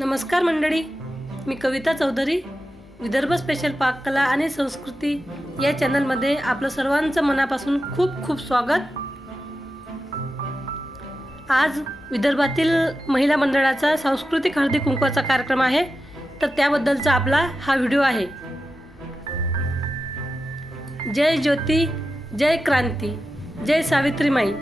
नमस्कार मंडळी, मी कविता चौधरी, विदर्भ स्पेशल पाककला आणि संस्कृती या चॅनलमध्ये आपलं सर्वांचं मनापासून खूप खूप स्वागत। आज विदर्भातील महिला मंडळाचा सांस्कृतिक हळदी कुंकवाचा कार्यक्रम आहे, तर त्याबद्दलचा आपला हा व्हिडिओ आहे। जय ज्योती, जय क्रांती, जय सावित्रीमाई।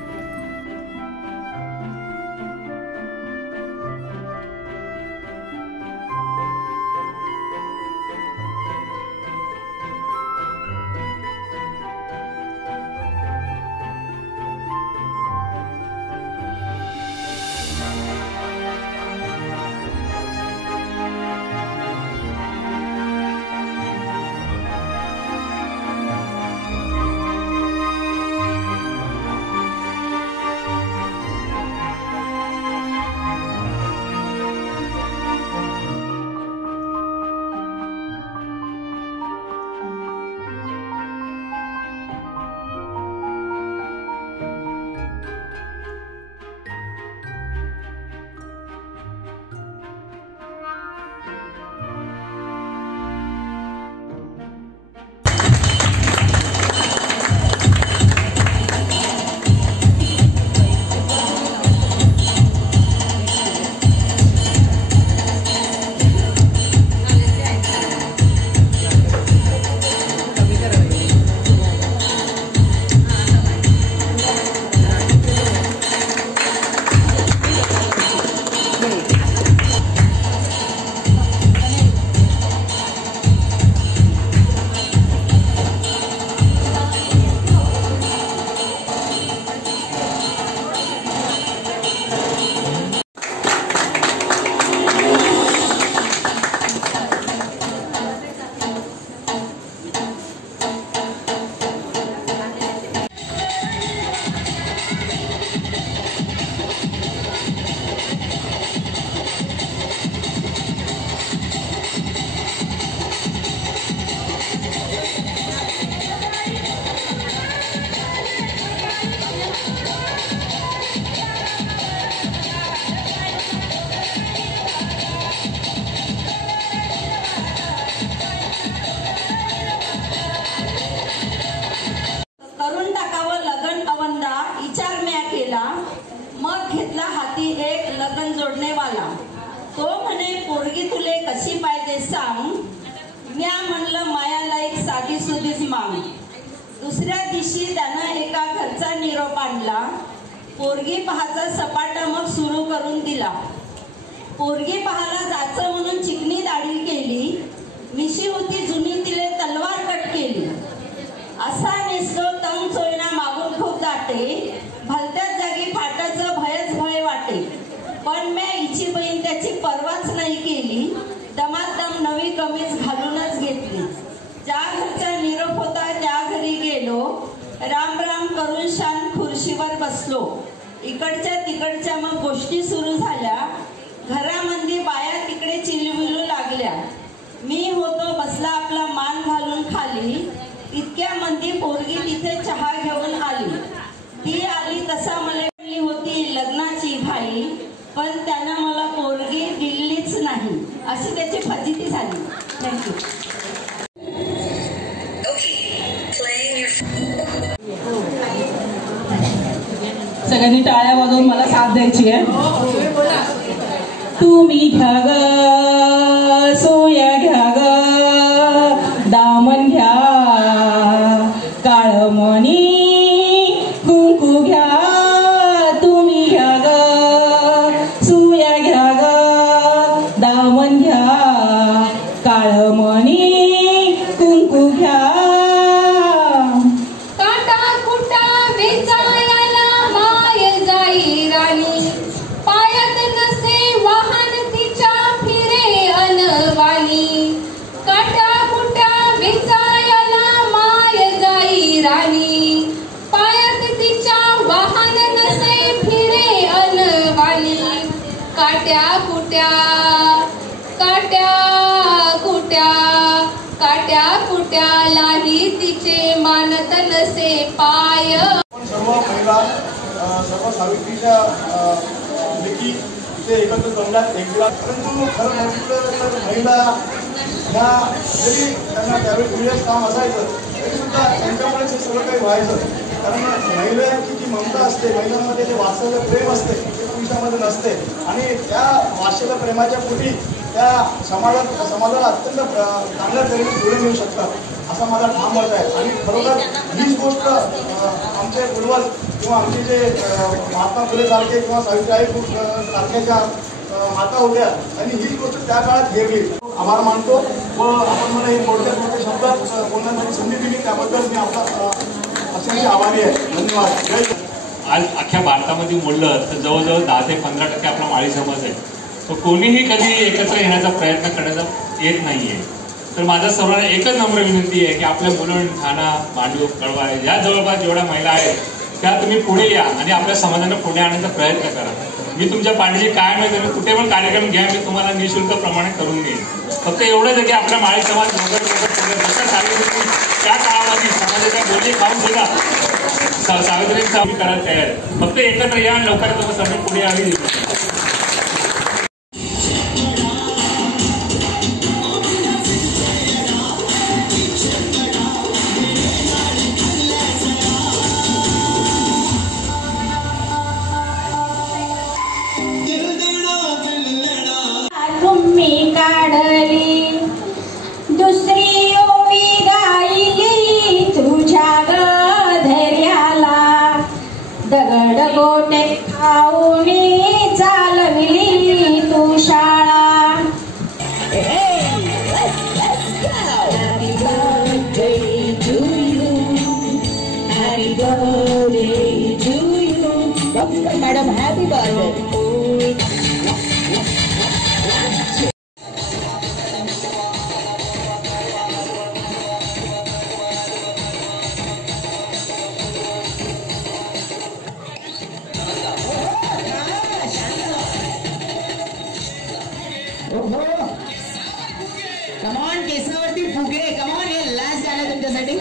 मग घेतला हाती एक लगन जोडणे वाला। तो म्हणे पोरगी तुले कशी पाहिजे सांग। म्या म्हणलं मायाला एक साधी सुधीच माग। दुसऱ्या दिवशी त्यानं एका घरचा निरोप आणला। पोरगी पाहाचा सपाटा मग सुरू करून दिला। पोरगी पाहाला जायचं म्हणून चिकनी दाढी केली। मिशी होती जुनी तिले तलवार कट केली। असा नेसलो तंग चोयना मागून खूप दाटे। भलत्याच जागी फाटाचं भयच भय वाटे। पण मी हिची बहीण त्याची परवाच नाही केली। दमादम नवी कमीज घालूनच घेतली। ज्या घरचा निरोप होता त्या घरी गेलो। राम राम करून शांत खुर्शीवर बसलो। इकडच्या तिकडच्या मग गोष्टी सुरू झाल्या। घरामध्ये बाया तिकडे चिलबिलू लागल्या। मी होतो बसला आपला मान घालून खाली। इतक्या मंदी पोरगी तिथे चहा घेऊन आली। ती आली तसा मला होती लग्नाची घाई। पण त्यानं मला पोरगी दिलीच नाही, अशी त्याची फजिती झाली। थँक्यू। सगळ्यांनी टाळ्या वाजवून मला साथ द्यायची आहे। तुम्ही घ्या ग सोया घ्या ग, दामन घ्या काळमणी कुंकू घ्या। तुम्ही घ्या ग सोया घ्या ग, दामन घ्या काळमणी कुंकू घ्या। काट्या कुट्या काट्या कुट्या काट्या कुट्यालाही तिचे मानत नसे पाय। सर्व महिला सर्व सावित्रीच्या लेकी ते एकत्र जमल्यात एक दिवस. परंतु खरं बघितलं तर महिला ह्या जरी त्यांना त्यावेळी क्रियस काम असायचं तरी सुद्धा त्यांच्यामुळेच हे सगळं काही व्हायचं. कारण महिलांची जी ममता असते, महिलांमध्ये जे वात्सल्य प्रेम असते ते पुरुषामध्ये नसते आणि त्या वात्सल्य प्रेमाच्या पोटी त्या समाजाला अत्यंत चांगल्या तऱ्हेने पुढे नेऊ शकतात असा माझा ठाम मत आहे. आणि खरोखर हीच गोष्ट आमचे पूर्वज किंवा आमचे जे महात्मा फुले सारखे किंवा सावित्रीबाई सारख्याच्या माता होत्या त्यांनी हीच गोष्ट त्या काळात घेतली. आभार मानतो व आपण मला हे मोठ्या शब्दात बोलण्यासाठी संधी दिली त्याबद्दल मी आपला अत्यंत आभारी आहे. धन्यवाद. आज अख्ख्या भारतामध्ये बोललं तर जवळजवळ 10 ते 15% आपला माळी समाज आहे. तो कोणीही कधी एकत्र येण्याचा प्रयत्न करण्याचा येत नाहीये. तर माझा सर्वांना एकच नम्र विनंती आहे की आपल्या मुलं ठाणा, मांडूप, कळवा या जवळपास जेवढ्या महिला आहेत त्या तुम्ही पुढे या आणि आपल्या समाजाला पुढे आणण्याचा प्रयत्न करा. मी तुमच्या पाठीशी कायम आहे. तुम्ही कुठे पण कार्यक्रम घ्या, मी तुम्हाला निःशुल्क प्रमाणे करून देईन. फक्त एवढंच आहे की आपल्या माळी समाज त्या काळामध्ये समाजाच्या बोली खाऊन सुद्धा सावित्रीचा करायला तयार आहे. फक्त एकत्र या लवकरात लवकर सगळं पुढे यावी. तुम्ही काढली दुसरी ओवी गायली तुझ्या गधर्याला दगड गोटे खाऊनी चालविली तू शाळा. Madam happy birthday. कमॉन केसावरती फुगे. कमॉन, हे लास्ट गाणं तुमच्यासाठी.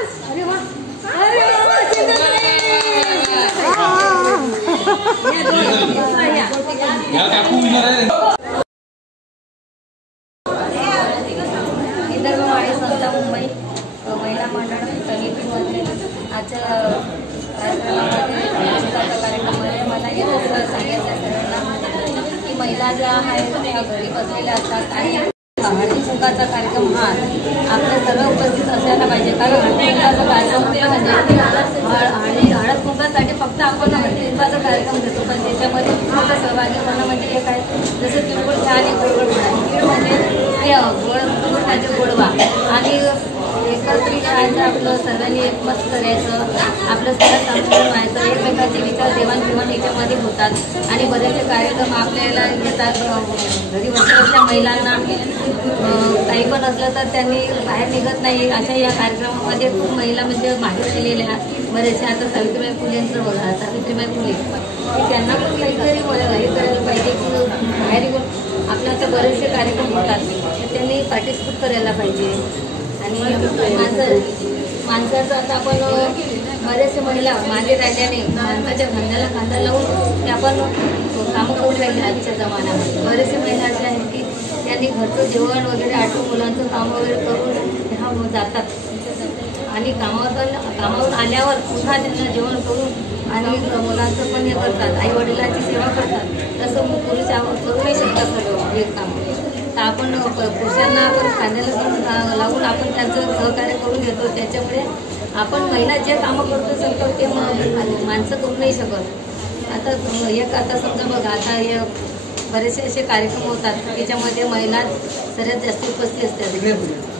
अरे वा, अरे वा, विदर्भ वाणी संस्था मुंबई महिला मंडळ समितीमध्ये आजच्या कार्यक्रमामध्ये मला हे सांगायचं सगळ्यांना की महिला ज्या आहेत त्या घरी बसलेल्या असतात आणि हळदी कुंकाचा कार्यक्रम हा आपल्या सर्व उपस्थित असायला पाहिजे. कारण हळदी कुंकाचा कार्यक्रम म्हणजे हळद कुंकासाठी फक्त आपण हळदी कुंकाचा कार्यक्रम घेतो, पण त्याच्यामध्ये खूप सहभागी होणं म्हणजे एक आहे. जसं तिळगुळ चहा आणि गोड तीळ म्हणजे गोड म्हणजे गोडवा आणि एकत्रित राहायचं, आपलं सर्वांनी एकमत करायचं, आपलं सगळं समजून व्हायचं, एकमेकांचे विचार देवाणघेवाण याच्यामध्ये होतात आणि बरेचसे कार्यक्रम आपल्याला येतात. घरी बसलेल्या महिलांना काही पण असलं तर त्यांनी बाहेर निघत नाही. अशा या कार्यक्रमामध्ये खूप महिला म्हणजे मागे केलेल्या बरेचसे. आता सावित्रीबाई फुलेंचं बघा, सावित्रीबाई फुले त्यांना पण काहीतरी हे करायला पाहिजे की बाहेर येऊन आपल्या आता बरेचसे कार्यक्रम होतात, त्यांनी पार्टिसिपेट करायला पाहिजे. आणि माणसाचं आता आपण बरेचसे महिला मागे राहिल्याने माणसाच्या खांद्याला खांदा लावून ते आपण कामं करून राहिले. आजच्या जमान्यामध्ये बरेचसे महिला अशा आहेत की त्यांनी घरचं जेवण वगैरे आटून मुलांचं काम वगैरे करून ह्या जातात आणि कामावरून आल्यावर पुन्हा त्यांना जेवण करून आणि मुलांचं पण हे करतात, आई वडिलांची सेवा करतात. तसं पुरुष करू नाही शकतात सगळं हे काम. तर आपण पुरुषांना आपण खांद्याला लावून आपण त्यांचं सहकार्य करून घेतो. त्याच्यामुळे आपण महिला जे कामं करतो शकतो ते माणसं करू नाही शकत. आता समजा बघा, आता हे बरेचसे असे कार्यक्रम होतात त्याच्यामध्ये महिला सर्वात जास्त उपस्थित असतात.